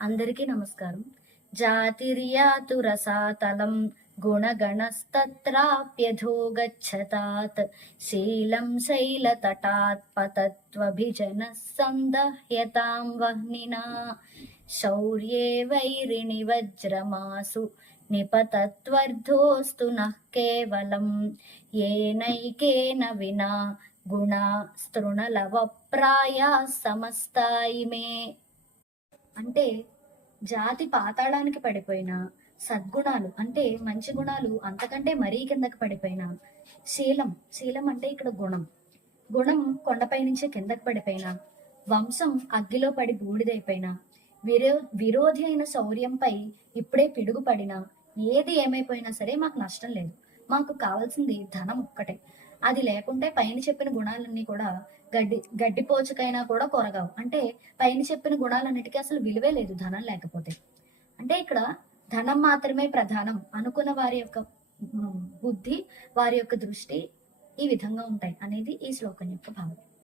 అందరికీ నమస్కారం. జాతిర్యాతు రసాతలం గుణగణస్తత్రాప్యధో గచ్చతాత్ శీలం శైలతటాత్ పతత్వభిజన సందహ్యతాం వహ్నినా శౌర్యే వైరిణి వజ్రమాసు నిపతత్వర్ధోస్తు నః కేవలం ఏనైకేన వినా గుణా స్తృణలవప్రాయా సమస్తాయిమే అంటే జాతి పాతాళానికి పడిపోయిన సద్గుణాలు అంటే మంచి గుణాలు అంతకంటే మరీ కిందకి పడిపోయిన శీలం. శీలం అంటే ఇక్కడ గుణం. గుణం కొండపై నుంచి కిందకి పడిపోయిన. వంశం అగ్గిలో పడి బూడిదైపోయిన. విరో విరోధి అయిన శౌర్యంపై ఇప్పుడే పిడుగు పడినా ఏది ఏమైపోయినా సరే మాకు నష్టం లేదు. మాకు కావాల్సింది ధనం ఒక్కటే. అది లేకుంటే పైన చెప్పిన గుణాలన్నీ కూడా గడ్డి గడ్డిపోచకైనా కూడా కొరగావు అంటే పైన చెప్పిన గుణాలన్నిటికీ అసలు విలువే లేదు ధనం లేకపోతే. అంటే ఇక్కడ ధనం మాత్రమే ప్రధానం. అనుకున్న వారి యొక్క బుద్ధి వారి యొక్క దృష్టి ఈ విధంగా ఉంటాయి అనేది ఈ శ్లోకం యొక్క భావం